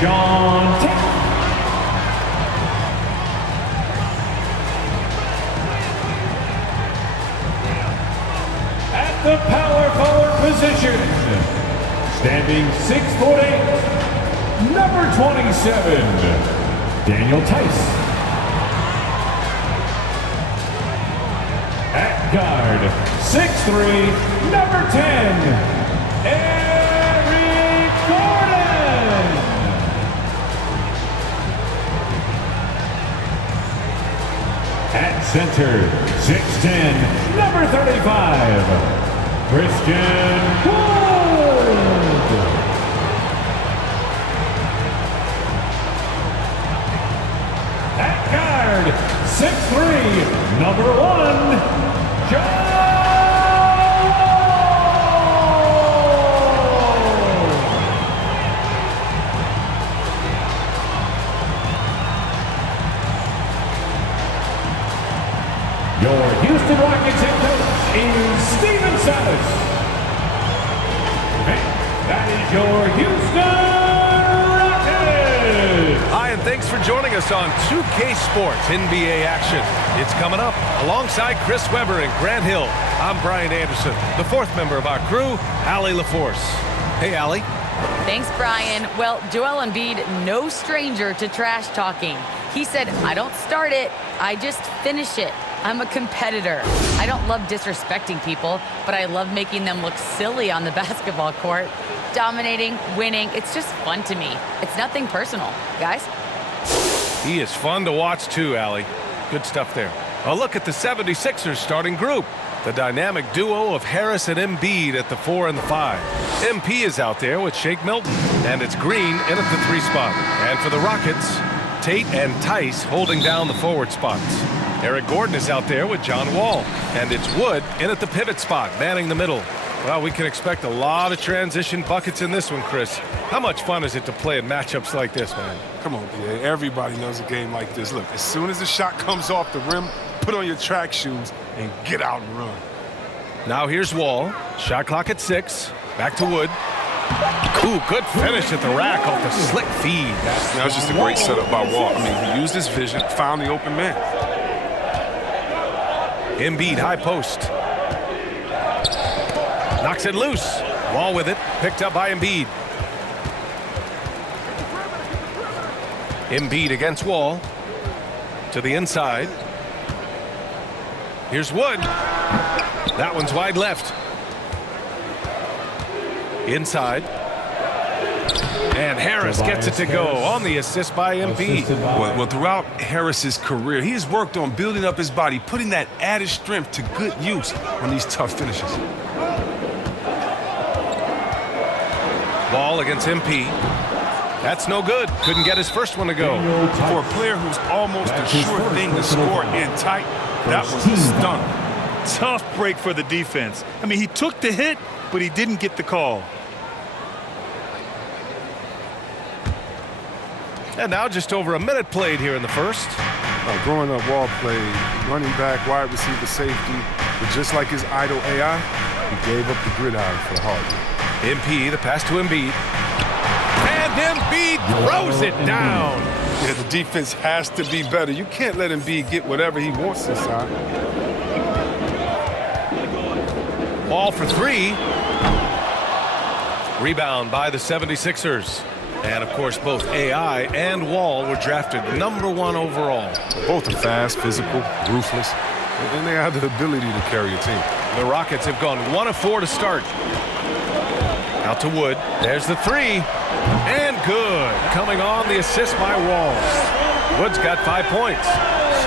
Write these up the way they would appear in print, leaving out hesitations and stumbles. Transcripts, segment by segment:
John Tate. At the power forward position, standing 6'8", number 27, Daniel Tice. At guard, 6'3", number 10, Eric Gordon. At center, 6'10", number 35, Christian Wood. At guard, 6'3", number 1, John. Your Houston Rockets head coach is Stephen Silas. And that is your Houston Rockets. Hi, and thanks for joining us on 2K Sports NBA action. It's coming up alongside Chris Webber and Grant Hill. I'm Brian Anderson, the fourth member of our crew, Allie LaForce. Hey, Allie. Thanks, Brian. Well, Joel Embiid, no stranger to trash talking. He said, I don't start it, I just finish it. I'm a competitor. I don't love disrespecting people, but I love making them look silly on the basketball court. Dominating, winning, it's just fun to me. It's nothing personal. Guys? He is fun to watch too, Allie. Good stuff there. A look at the 76ers starting group. The dynamic duo of Harris and Embiid at the 4 and the 5. MP is out there with Shake Milton, and it's Green in at the 3 spot. And for the Rockets, Tate and Tice holding down the forward spots. Eric Gordon is out there with John Wall, and it's Wood in at the pivot spot, manning the middle. Well, we can expect a lot of transition buckets in this one, Chris. How much fun is it to play in matchups like this, man? Come on, BA. Everybody knows a game like this. Look, as soon as the shot comes off the rim, put on your track shoes and get out and run. Now here's Wall. Shot clock at 6. Back to Wood. Ooh, good finish at the rack off the slick feed. That was just a great setup by Wall. I mean, he used his vision, found the open man. Embiid, high post. Knocks it loose. Wall with it. Picked up by Embiid. Embiid against Wall. To the inside. Here's Wood. That one's wide left. Inside. And Harris gets it to go on the assist by Embiid. Well, throughout Harris's career, he has worked on building up his body, putting that added strength to good use on these tough finishes. Ball against MP. That's no good. Couldn't get his first one to go. For a player who's almost a sure thing to score in tight, that was a stunner. Tough break for the defense. I mean, he took the hit, but he didn't get the call. And now just over a minute played here in the first. Growing up, Wall played running back, wide receiver, safety. But just like his idol AI, he gave up the gridiron for the hard work. MP, the pass to Embiid. And Embiid throws it down. Yeah, the defense has to be better. You can't let Embiid get whatever he wants inside. Ball for 3. Rebound by the 76ers. And, of course, both AI and Wall were drafted #1 overall. Both are fast, physical, ruthless, and they have the ability to carry a team. The Rockets have gone 1 of 4 to start. Out to Wood. There's the 3. And good. Coming on the assist by Wall. Wood's got 5 points.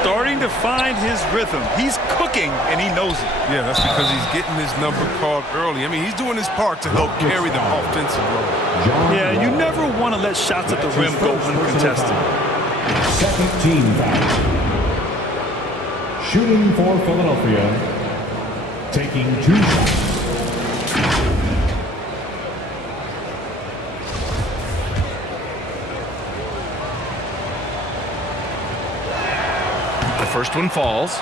Starting to find his rhythm. He's cooking, and he knows it. Yeah, that's because he's getting his number called early. I mean, he's doing his part to help carry the offensive load. Yeah, you never want to let shots at the rim go uncontested. Second team foul. Shooting for Philadelphia. Taking 2 shots. First one falls.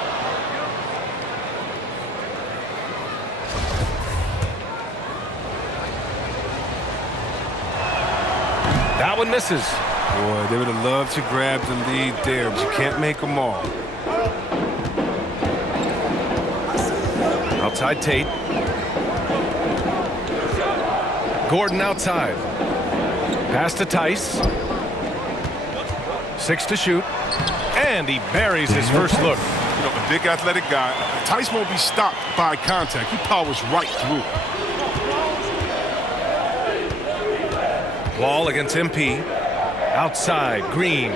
That That one misses. Boy, they would have loved to grab the lead there, but you can't make them all. Outside Tate. Gordon outside. Pass to Tice. 6 to shoot. And he buries his first look. You know, a big athletic guy. Tice won't be stopped by contact. He powers right through. Wall against MP. Outside, Green.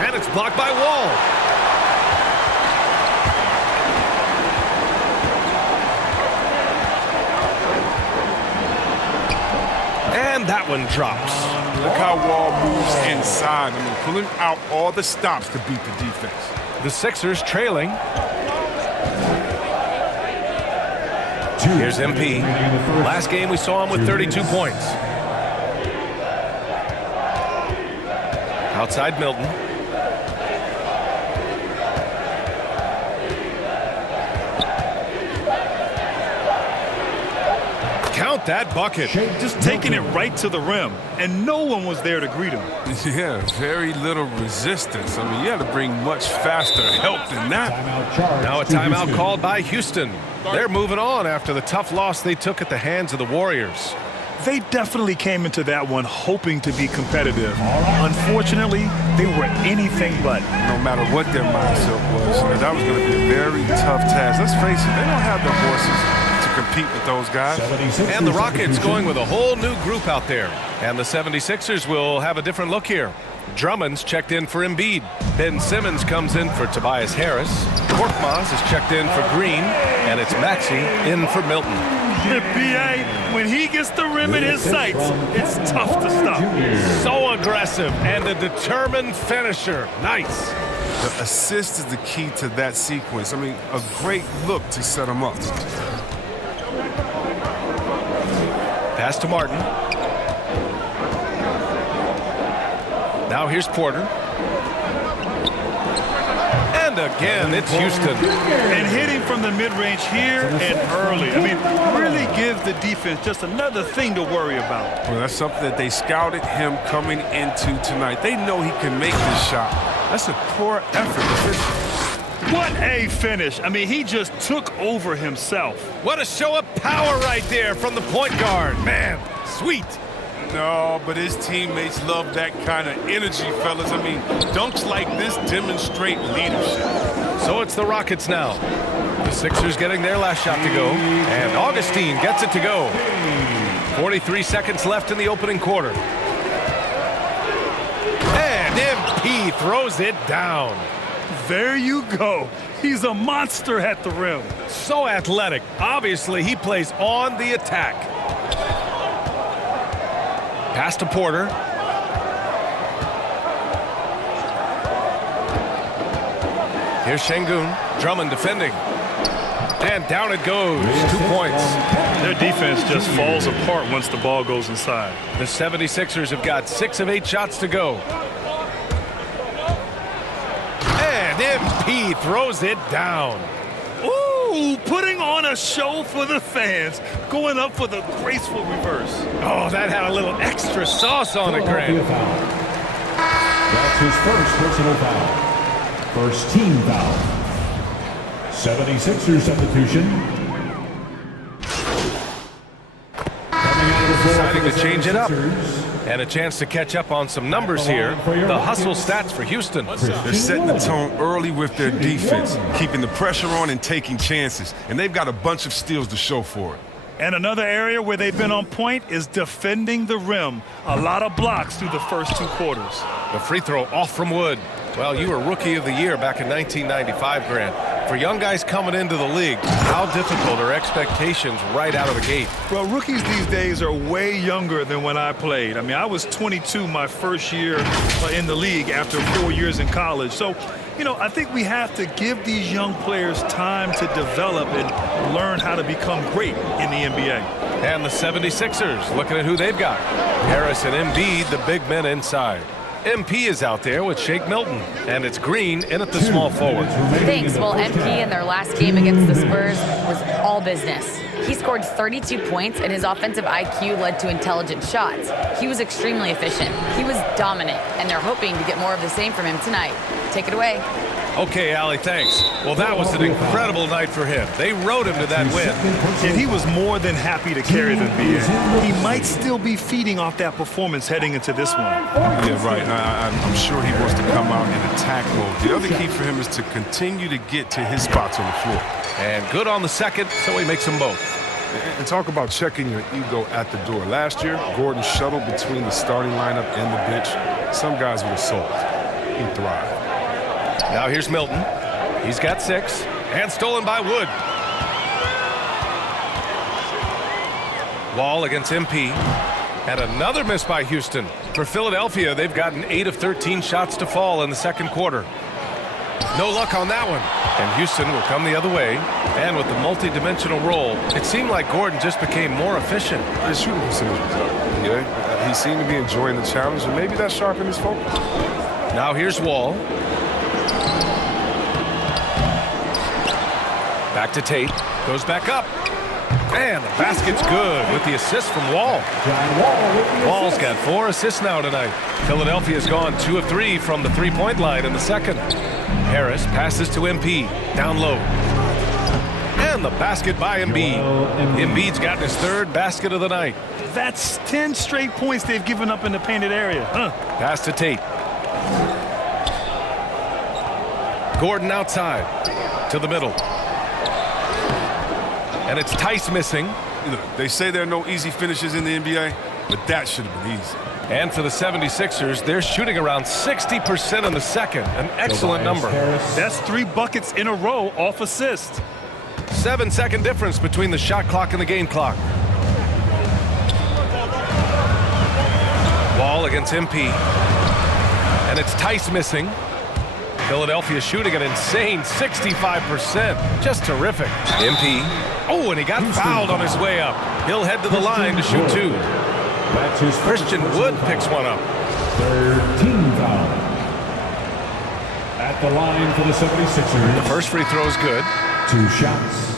And it's blocked by Wall. And that one drops. Look how Wall moves inside. I mean, pulling out all the stops to beat the defense. The Sixers trailing. Here's MP. Last game we saw him with 32 points. Outside Milton. Count that bucket. Just taking it right to the rim, and no one was there to greet him. Yeah, very little resistance. I mean, you had to bring much faster help than that. Now a timeout called by Houston. They're moving on after the tough loss they took at the hands of the Warriors. They definitely came into that one hoping to be competitive. Unfortunately, they were anything but. No matter what their mindset was, you know, that was going to be a very tough task. Let's face it, they don't have the horses to compete with those guys. And the Rockets going with a whole new group out there. And the 76ers will have a different look here. Drummond's checked in for Embiid. Ben Simmons comes in for Tobias Harris. Korkmaz is checked in for Green. And it's Maxey in for Milton. The BA, when he gets the rim in his sights, it's tough to stop. So aggressive and a determined finisher. Nice. The assist is the key to that sequence. I mean, a great look to set him up. Pass to Martin. Now here's Porter. And again, it's Houston. And hitting from the mid-range here and early. I mean, really gives the defense just another thing to worry about. Well, that's something that they scouted him coming into tonight. They know he can make this shot. That's a poor effort to finish. What a finish. I mean, he just took over himself. What a show of power right there from the point guard. Man, sweet. No, but his teammates love that kind of energy, fellas. I mean, dunks like this demonstrate leadership. So it's the Rockets now. The Sixers getting their last shot to go. And Augustine gets it to go. 43 seconds left in the opening quarter. And MP throws it down. There you go. He's a monster at the rim. So athletic. Obviously, he plays on the attack. Pass to Porter. Here's Şengün. Drummond defending. And down it goes. 2 points. Their defense just falls apart once the ball goes inside. The 76ers have got 6 of 8 shots to go. And MP throws it down. Ooh, putting on a show for the fans. Going up for the graceful reverse. Oh, that had a little extra sauce on it, Grant. That's his first personal foul. First team foul. 76ers substitution. Deciding to change it up. And a chance to catch up on some numbers here. The hustle stats for Houston. They're setting the tone early with their defense, keeping the pressure on and taking chances. And they've got a bunch of steals to show for it. And another area where they've been on point is defending the rim. A lot of blocks through the first 2 quarters. The free throw off from Wood. Well, you were Rookie of the Year back in 1995, Grant. For young guys coming into the league, how difficult are expectations right out of the gate? Well, rookies these days are way younger than when I played. I mean, I was 22 my first year in the league after 4 years in college. So, you know, I think we have to give these young players time to develop and learn how to become great in the NBA. And the 76ers, looking at who they've got. Harris and Embiid, the big men inside. MP is out there with Shake Milton, and it's Green in at the small forward. Thanks. Well, MP in their last game against the Spurs was all business. He scored 32 points, and his offensive IQ led to intelligent shots. He was extremely efficient. He was dominant, and they're hoping to get more of the same from him tonight. Take it away. Okay, Allie, thanks. Well, that was an incredible night for him. They rode him to that win. And he was more than happy to carry them, BA. He might still be feeding off that performance heading into this one. Yeah, right. I'm sure he wants to come out in attack mode. The other key for him is to continue to get to his spots on the floor. And good on the second, so he makes them both. And talk about checking your ego at the door. Last year, Gordon shuttled between the starting lineup and the bench. Some guys would have sold. He thrived. Now here's Milton. He's got 6 and stolen by Wood. Wall against MP. And another miss by Houston. For Philadelphia, they've gotten 8 of 13 shots to fall in the second quarter. No luck on that one. And Houston will come the other way. And with the multi-dimensional role, it seemed like Gordon just became more efficient. His shooting percentage was up. Yeah, he seemed to be enjoying the challenge, and maybe that sharpened his focus. Now here's Wall. Back to Tate. Goes back up. And the basket's good with the assist from Wall. Wall's got 4 assists now tonight. Philadelphia's gone 2 of 3 from the three-point line in the second. Harris passes to MP. Down low. And the basket by Embiid. Embiid's gotten his 3rd basket of the night. That's 10 straight points they've given up in the painted area. Pass to Tate. Gordon outside. To the middle. And it's Tice missing. They say there are no easy finishes in the NBA, but that should have been easy. And for the 76ers, they're shooting around 60% in the second. An excellent number. That's 3 buckets in a row off assist. 7-second difference between the shot clock and the game clock. Wall against MP. And it's Tice missing. Philadelphia shooting an insane 65%. Just terrific. MP. Oh, and he got fouled on his way up. He'll head to the line to shoot 2. That's his Christian Wood picks one up. 13 foul. At the line for the 76ers. The first free throw is good. 2 shots.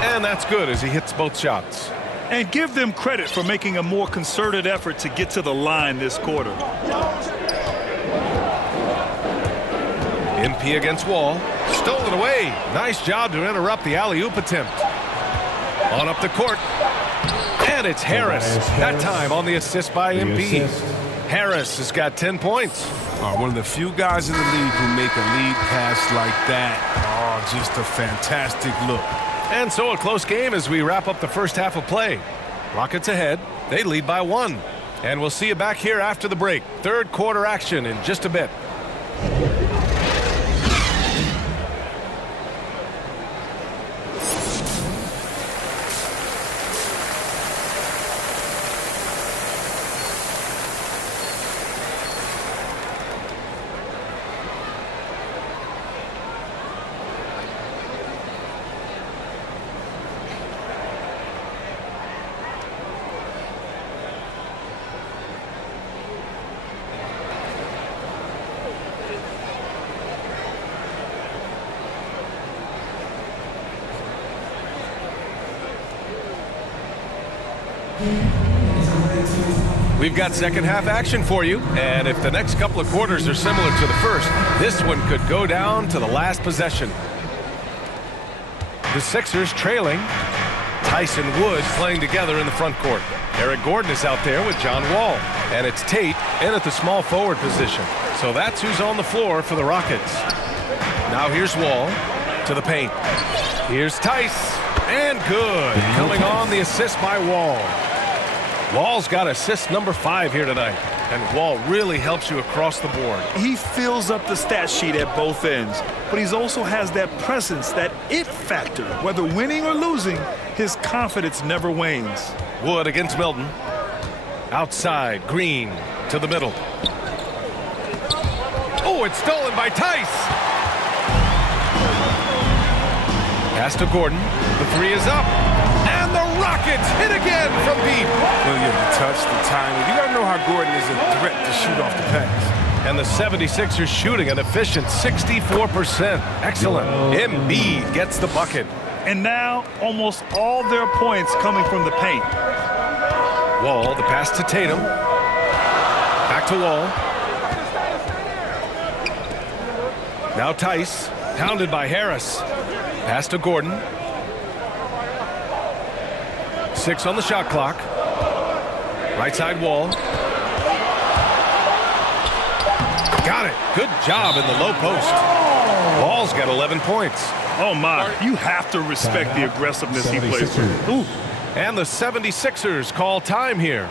And that's good as he hits both shots. And give them credit for making a more concerted effort to get to the line this quarter. MP against Wall. Stolen away. Nice job to interrupt the alley-oop attempt. On up the court. And it's Harris. That time on the assist by MP. Harris has got 10 points. One of the few guys in the league who make a lead pass like that. Oh, just a fantastic look. And so a close game as we wrap up the first half of play. Rockets ahead. They lead by 1. And we'll see you back here after the break. Third quarter action in just a bit. We've got second half action for you, and if the next couple of quarters are similar to the first, this one could go down to the last possession. The Sixers trailing. Tice and Wood playing together in the front court. Eric Gordon is out there with John Wall, and it's Tate in at the small forward position. So that's who's on the floor for the Rockets. Now here's Wall to the paint. Here's Tice, and good. Coming on the assist by Wall. Wall's got assist number 5 here tonight, and Wall really helps you across the board. He fills up the stat sheet at both ends, but he also has that presence, that it factor. Whether winning or losing, his confidence never wanes. Wood against Milton. Outside, Green to the middle. Oh, Oh, it's stolen by Tice. Pass to Gordon. The three is up. And the Rockets hit again from deep. Well, yeah, the touch, the timing. You got to know how Gordon is a threat to shoot off the pass. And the 76ers shooting an efficient 64%. Excellent. Embiid gets the bucket. And now almost all their points coming from the paint. Wall, the pass to Tatum. Back to Wall. Now Tice, pounded by Harris. Pass to Gordon. 6 on the shot clock. Right side Wall. Got it. Good job in the low post. Wall's got 11 points. Oh, my. You have to respect the aggressiveness he plays with. Ooh. And the 76ers call time here.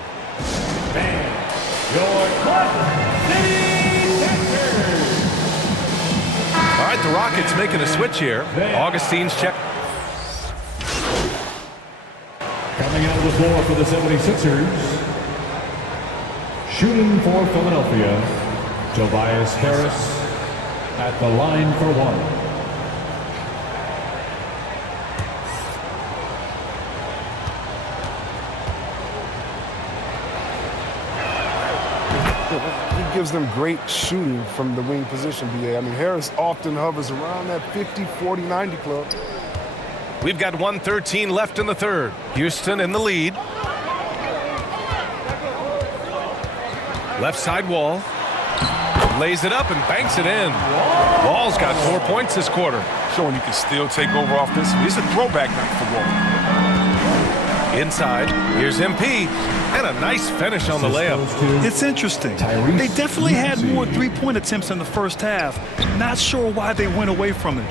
All right, the Rockets making a switch here. Augustine's check. Coming out of the floor for the 76ers. Shooting for Philadelphia, Tobias Harris at the line for one. He gives them great shooting from the wing position, BA. I mean, Harris often hovers around that 50, 40, 90 club. We've got 1:13 left in the third. Houston in the lead. Left side Wall. Lays it up and banks it in. Wall's got 4 points this quarter. Showing he can still take over offensively. It's a throwback night for Wall. Inside, here's MP. And a nice finish on the layup. It's interesting. They definitely had more three-point attempts in the first half. Not sure why they went away from it.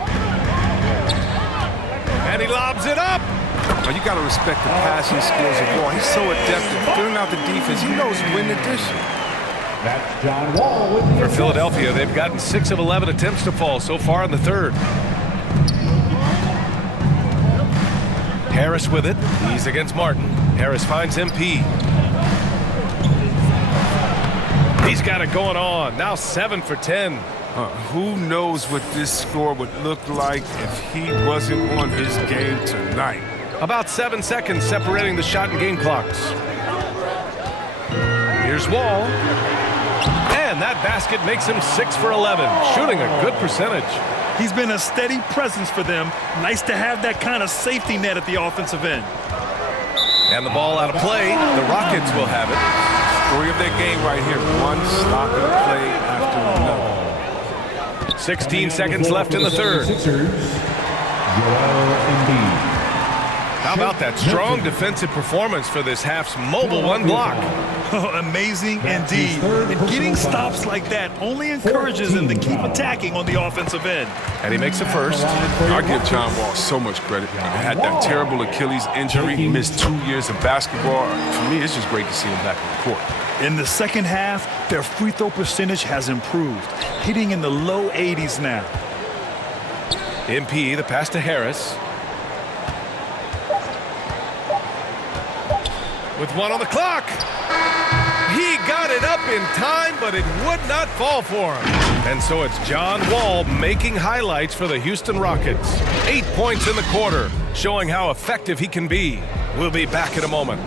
And he lobs it up. Well, you got to respect the passing skills of Wall. He's so adept at filling out the defense. He knows when to dish it. That's John Wall with the For assist. Philadelphia, they've gotten 6 of 11 attempts to fall so far in the third. Harris with it. He's against Martin. Harris finds MP. He's got it going on. Now 7 for 10. Who knows what this score would look like if he wasn't on his game tonight? About 7 seconds separating the shot and game clocks. Here's Wall. And that basket makes him 6 for 11, shooting a good percentage. He's been a steady presence for them. Nice to have that kind of safety net at the offensive end. And the ball out of play. The Rockets will have it. Story of their game right here. One sloppy play after another. 16 seconds left in the third. How about that strong defensive performance for this half's mobile one block? Amazing indeed. And getting stops like that only encourages him to keep attacking on the offensive end. And he makes a first. I give John Wall so much credit. He had that terrible Achilles injury. He missed 2 years of basketball. For me, it's just great to see him back on the court. In the second half, their free throw percentage has improved, hitting in the low 80s now. MP, the pass to Harris. With 1 on the clock. He got it up in time, but it would not fall for him. And so it's John Wall making highlights for the Houston Rockets. 8 points in the quarter, showing how effective he can be. We'll be back in a moment.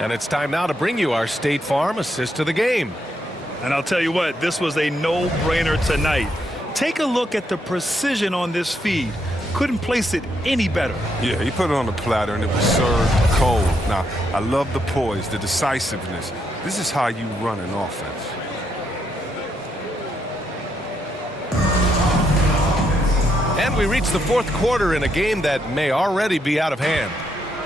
And it's time now to bring you our State Farm assist of the game. And I'll tell you what, this was a no-brainer tonight. Take a look at the precision on this feed. Couldn't place it any better. Yeah, he put it on the platter and it was served cold. Now, I love the poise, the decisiveness. This is how you run an offense. And we reach the fourth quarter in a game that may already be out of hand.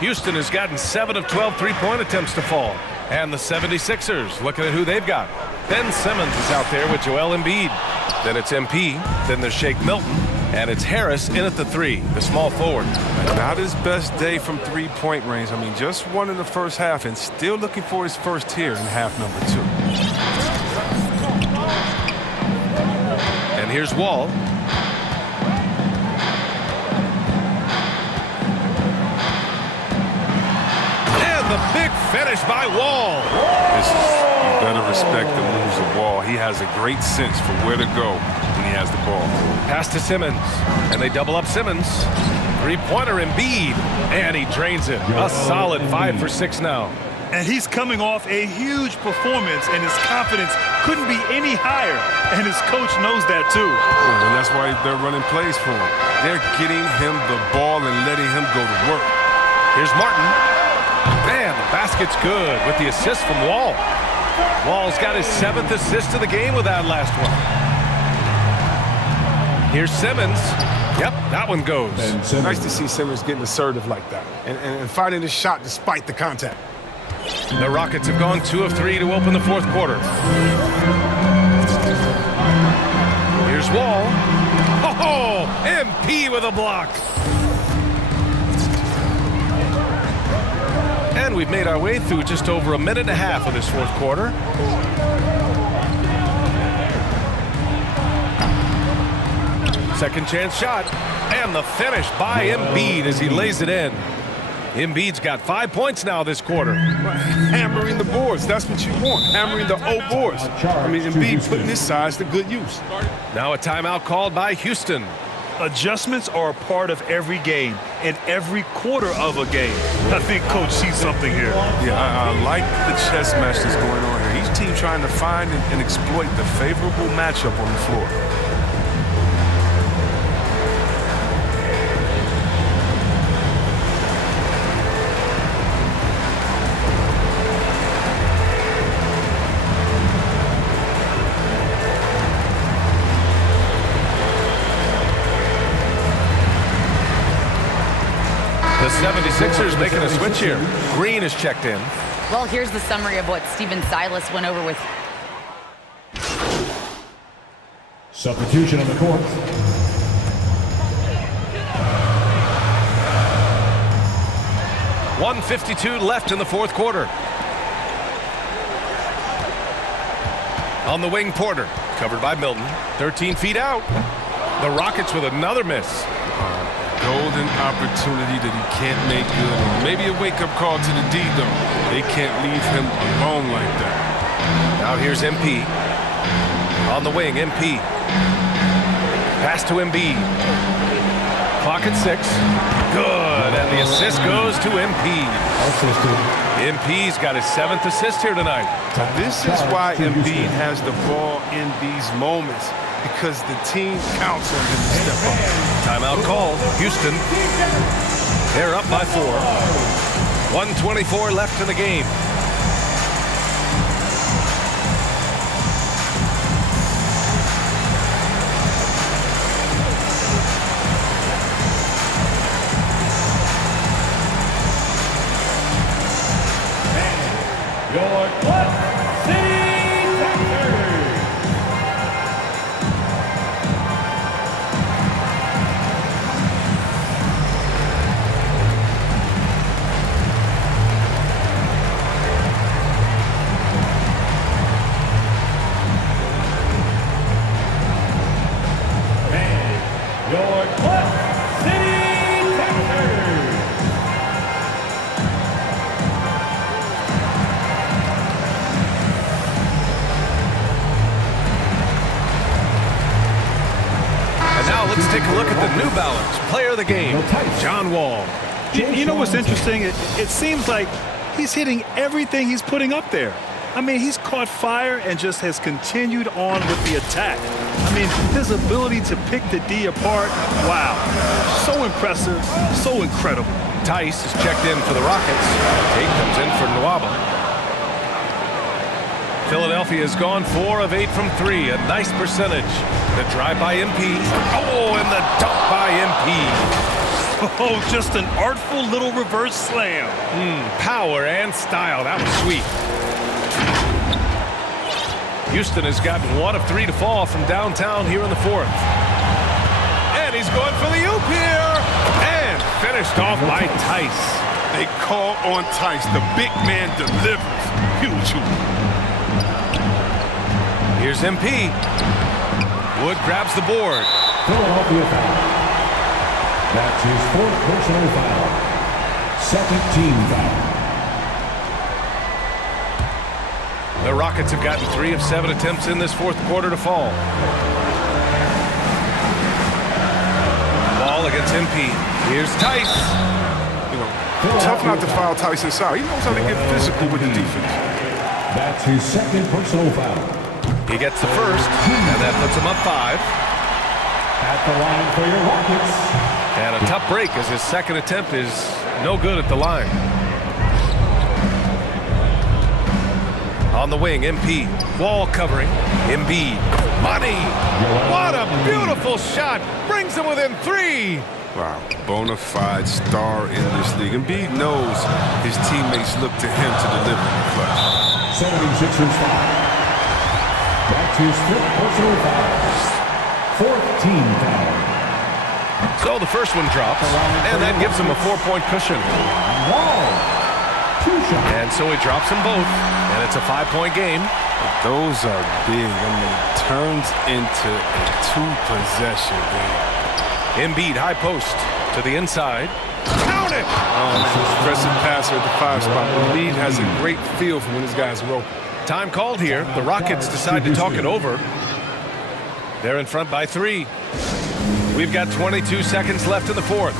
Houston has gotten 7 of 12 three-point attempts to fall. And the 76ers, looking at who they've got. Ben Simmons is out there with Joel Embiid. Then it's MP. Then there's Shake Milton. And it's Harris in at the 3, the small forward. Not his best day from three-point range. I mean, just won in the first half and still looking for his first here in half number 2. here's Wall. And the big finish by Wall. You better respect the moves of Wall. He has a great sense for where to go when he has the ball. Pass to Simmons, and they double up Simmons. Three-pointer Embiid, and he drains it. A solid 5 for 6 now. And he's coming off a huge performance, and his confidence couldn't be any higher. And his coach knows that, too. And that's why they're running plays for him. They're getting him the ball and letting him go to work. Here's Martin. Man, the basket's good with the assist from Wall. Wall's got his 7th assist of the game with that last one. Here's Simmons. Yep, that one goes. Nice to see Simmons getting assertive like that and finding his shot despite the contact. The Rockets have gone 2 of 3 to open the 4th quarter. Here's Wall. Oh, MP with a block. And we've made our way through just over a minute and a half of this 4th quarter. Second chance shot. And the finish by Embiid as he lays it in. Embiid's got 5 points now this quarter. Hammering the boards. That's what you want. Hammering the O boards. I mean, Embiid putting his size to good use. Now a timeout called by Houston. Adjustments are a part of every game and every quarter of a game. I think Coach sees something here. Yeah, I like the chess match that's going on here. Each team trying to find and exploit the favorable matchup on the floor. The 76ers making a switch here. Green is checked in. Well, here's the summary of what Steven Silas went over with. Substitution on the court. .152 left in the 4th quarter. On the wing, Porter. Covered by Milton. 13 feet out. The Rockets with another miss. Golden opportunity that he can't make good. Maybe a wake-up call to the D, though. They can't leave him alone like that. Now here's MP. On the wing, MP. Pass to Embiid. Clock at 6. Good, and the assist goes to MP. MP's got his 7th assist here tonight. This is why Embiid has the ball in these moments, because the team counts on him to step up. Timeout called. Houston. They're up by 4. 1:24 left in the game. Your City Texans. Your City Texans. And now let's take a look at the New Balance player of the game, John Wall. You know what's interesting? It seems like he's hitting everything he's putting up there. I mean, he's caught fire and just has continued on with the attack. I mean, his ability to pick the D apart, wow. So impressive, so incredible. Tice is checked in for the Rockets. Tate comes in for Nwaba. Philadelphia has gone 4 of 8 from 3, a nice percentage. The drive by MP. Oh, and the dunk by MP. Oh, just an artful little reverse slam. Power and style. That was sweet. Houston has gotten 1 of 3 to fall from downtown here in the 4th. And he's going for the oop here. And finished off by Tice. They call on Tice. The big man delivers. Huge. Here's MP. Wood grabs the board. Philadelphia foul. That's his fourth personal foul. Second team foul. The Rockets have gotten 3 of 7 attempts in this fourth quarter to fall. Ball against Embiid. Here's Tice. You know, tough not to foul Tyson out. He knows how to get physical with the defense. That's his second personal foul. He gets the first, and that puts him up 5. At the line for your Rockets. And a tough break as his second attempt is no good at the line. On the wing, Embiid. Wall covering. Embiid. Money. What a beautiful shot. Brings him within 3. Wow, bona fide star in this league. Embiid knows his teammates look to him to deliver in the clutch. 76ers foul. That's his fifth personal foul. Fourth team foul. So the first one drops, and that gives him a 4-point cushion. Wall. 2 shots. And so he drops them both, and it's a 5-point game. Those are big. I mean, it turns into a 2-possession game. Embiid high post to the inside. Count it! Impressive passer at the 5 spot. Embiid has a great feel for when his guys are open. Time called here. The Rockets decide to talk it over. They're in front by 3. We've got 22 seconds left in the fourth.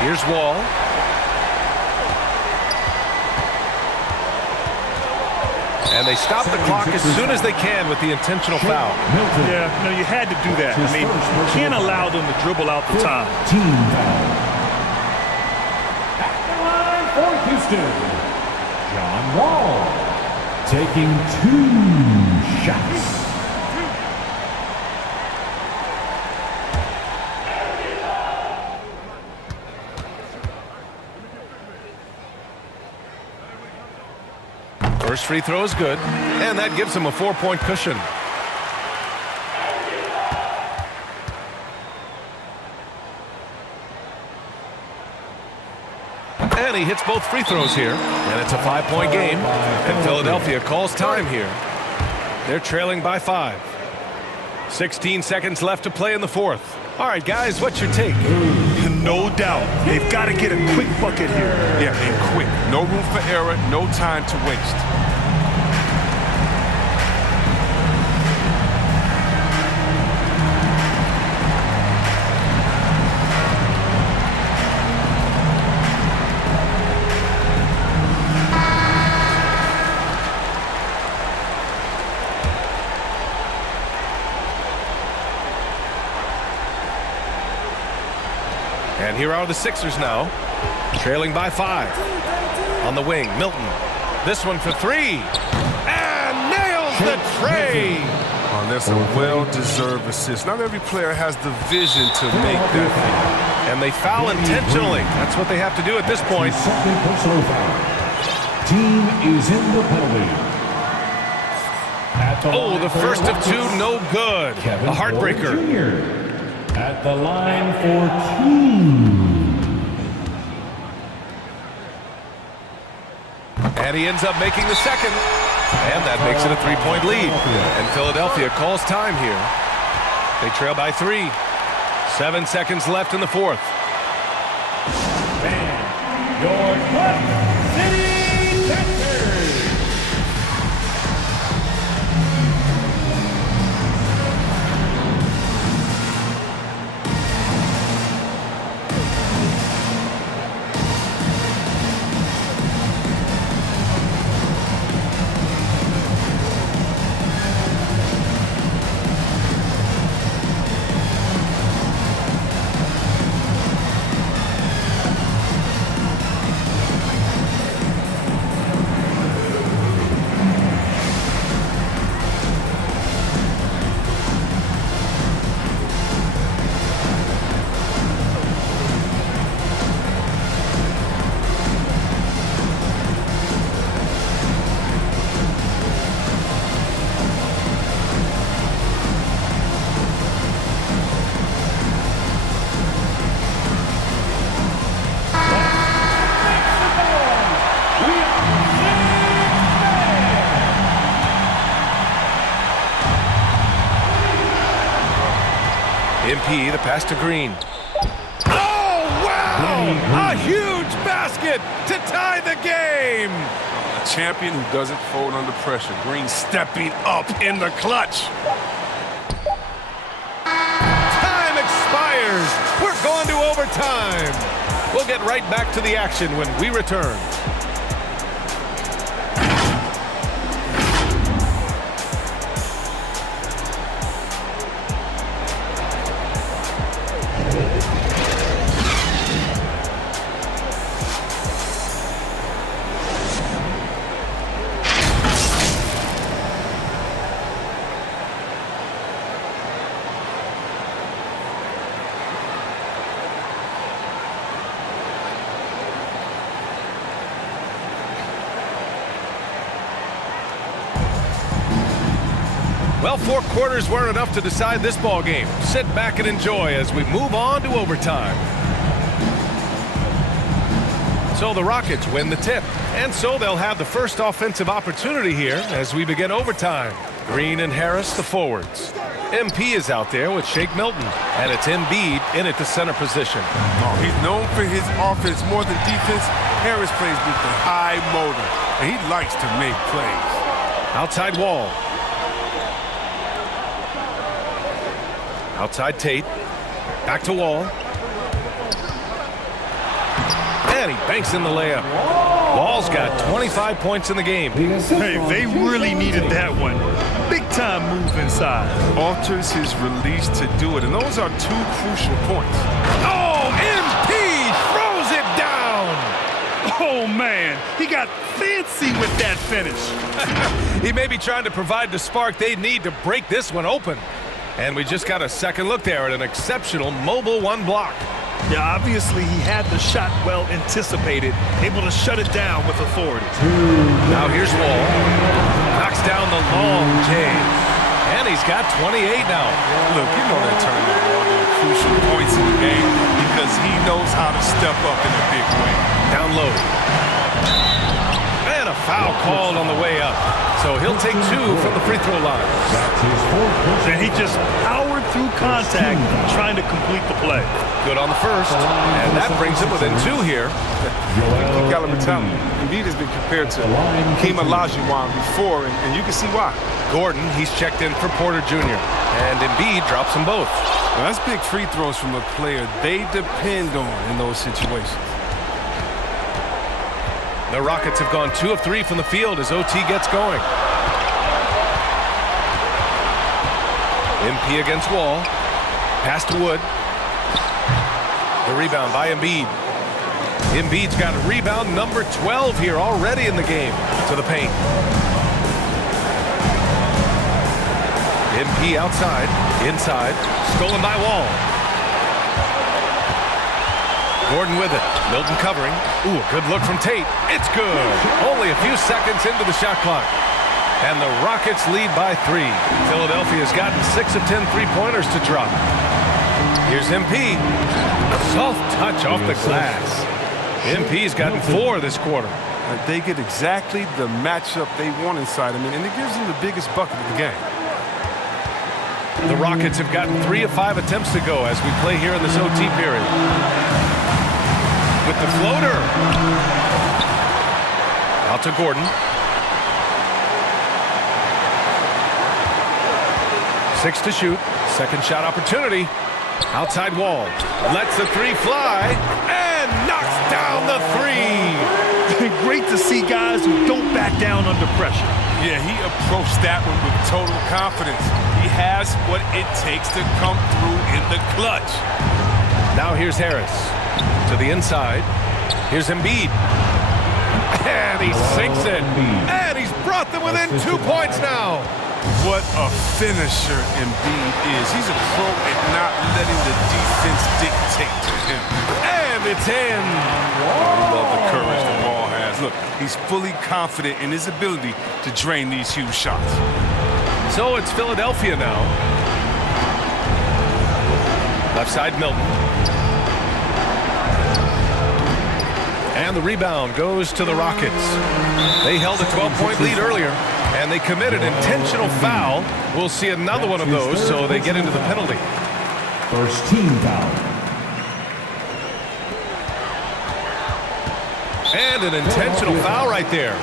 Here's Wall. And they stop the clock as soon as they can with the intentional foul. Yeah, no, you had to do that. I mean, you can't allow them to dribble out the time. Team foul. At the line for Houston, John Wall taking 2 shots. First free throw is good, and that gives him a 4-point cushion. And he hits both free throws here, and it's a 5-point game, and Philadelphia calls time here. They're trailing by 5. 16 seconds left to play in the fourth. All right, guys, what's your take? No doubt. They've got to get a quick bucket here. Yeah, and quick. No room for error, no time to waste. And here are the Sixers now, trailing by 5. On the wing, Milton. This one for 3. And nails the tray. Oh, that's a well-deserved assist. Not every player has the vision to make that. And they foul intentionally. That's what they have to do at this point. Second personal foul. Team is in the penalty. Oh, the first of 2, no good. A heartbreaker. At the line for 2. And he ends up making the second. And that makes it a 3-point lead. And Philadelphia calls time here. They trail by 3. 7 seconds left in the fourth. Your City Centers. MP, the pass to Green. Oh, wow! A huge basket to tie the game! A champion who doesn't fold under pressure. Green stepping up in the clutch. Time expires. We're going to overtime. We'll get right back to the action when we return. Well, 4 quarters weren't enough to decide this ball game. Sit back and enjoy as we move on to overtime. So the Rockets win the tip, and so they'll have the first offensive opportunity here as we begin overtime. Green and Harris, the forwards. MP is out there with Shake Milton, and it's Embiid in at the center position. Oh, he's known for his offense more than defense. Harris plays with the high motor, and he likes to make plays. Outside Wall. Outside Tate. Back to Wall. And he banks in the layup. Wall's got 25 points in the game. Hey, they really needed that one. Big time move inside. Alters his release to do it, and those are 2 crucial points. Oh, MP throws it down. Oh, man. He got fancy with that finish. He may be trying to provide the spark they need to break this one open. And we just got a second look there at an exceptional mobile 1 block. Yeah, obviously he had the shot well anticipated, able to shut it down with authority. Now here's Wall. Knocks down the long J. And he's got 28 now. Look, you know that turning the ball to crucial points in the game because he knows how to step up in a big way. Down low. And a foul called on the way up. So he'll take 2 from the free throw line. And he just powered through contact trying to complete the play. Good on the first. And that brings him within 2 here. Caliber talent. Embiid has been compared to Hakeem Olajuwon before, and you can see why. Gordon, he's checked in for Porter Jr. And Embiid drops them both. Now, that's big free throws from a player they depend on in those situations. The Rockets have gone 2 of 3 from the field as OT gets going. MP against Wall. Pass to Wood. The rebound by Embiid. Embiid's got rebound number 12 here already in the game. To the paint. MP outside. Inside. Stolen by Wall. Gordon with it. Milton covering. Ooh, a good look from Tate. It's good. Only a few seconds into the shot clock. And the Rockets lead by 3. Philadelphia's gotten 6 of 10 three-pointers to drop. Here's MP. Soft touch off the glass. MP's gotten 4 this quarter. They get exactly the matchup they want inside him, and it gives them the biggest bucket of the game. The Rockets have gotten 3 of 5 attempts to go as we play here in this OT period. With the floater. Out to Gordon. 6 to shoot. Second shot opportunity. Outside Wall. Lets the 3 fly. And knocks down the 3. Great to see guys who don't back down under pressure. Yeah, he approached that one with total confidence. He has what it takes to come through in the clutch. Now here's Harris. To the inside. Here's Embiid. And he sinks it. And he's brought them within 2 points now. What a finisher Embiid is. He's a pro at not letting the defense dictate to him. And it's in. I love the courage the ball has. Look, he's fully confident in his ability to drain these huge shots. So it's Philadelphia now. Left side Milton. And the rebound goes to the Rockets. They held a 12-point lead earlier, and they committed intentional foul. We'll see another one of those, so they get into the penalty. First team foul. And an intentional foul right there.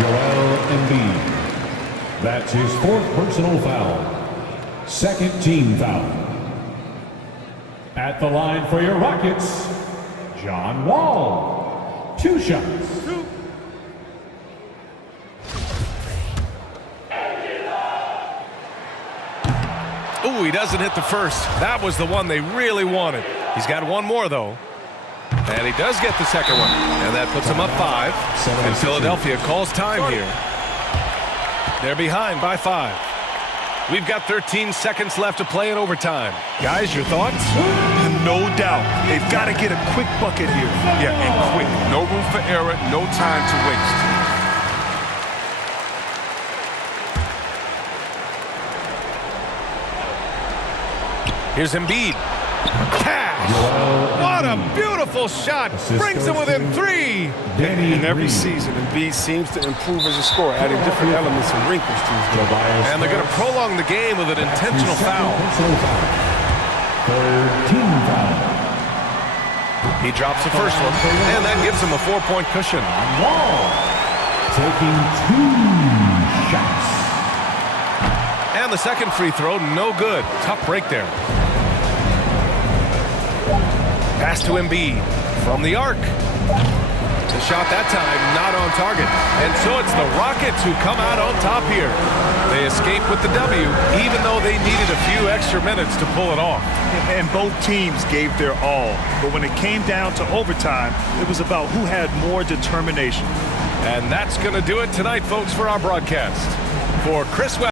Joel Embiid. That's his 4th personal foul. Second team foul. At the line for your Rockets, John Wall. 2 shots. Ooh, he doesn't hit the first. That was the one they really wanted. He's got one more, though. And he does get the second one. And that puts him up 5. And Philadelphia calls time here. They're behind by 5. We've got 13 seconds left to play in overtime. Guys, your thoughts? No doubt. They've got to get a quick bucket here. Yeah, and quick. No room for error, no time to waste. Here's Embiid. Cash! What a beautiful shot! Brings him within 3. In every season, Embiid seems to improve as a scorer, adding different elements and wrinkles to his game. And they're going to prolong the game with an intentional foul. Third team foul. He drops the first one, and that gives him a 4-point cushion. Wall taking 2 shots. And the second free throw, no good. Tough break there. Pass to Embiid from the arc. The shot that time not on target. And so it's the Rockets who come out on top here. They escape with the W, even though they needed a few extra minutes to pull it off. And both teams gave their all. But when it came down to overtime, it was about who had more determination. And that's going to do it tonight, folks, for our broadcast. For Chris Webb.